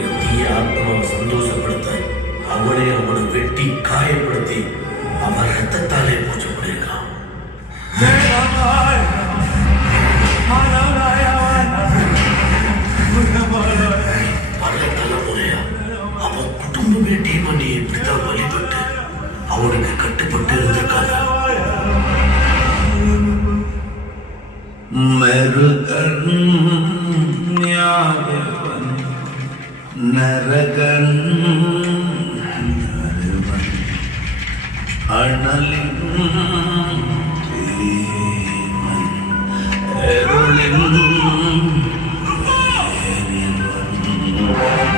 இருக்கிற தீய ஆத்மாவை சந்தோஷப்படுத்த அவளே அவனை வெட்டி காயப்படுத்தி அவன் ரத்தத்தாலே பூஜை பண்ணியிருக்கான். பல தலைமுறையா அவன் குடும்பமே டீமணி இப்படித்தான் வழிபட்டு அவனுக்கு கட்டுப்பட்டு இருந்திருக்காங்க. மருகன் ஞாபகன் நரகன் அனலின்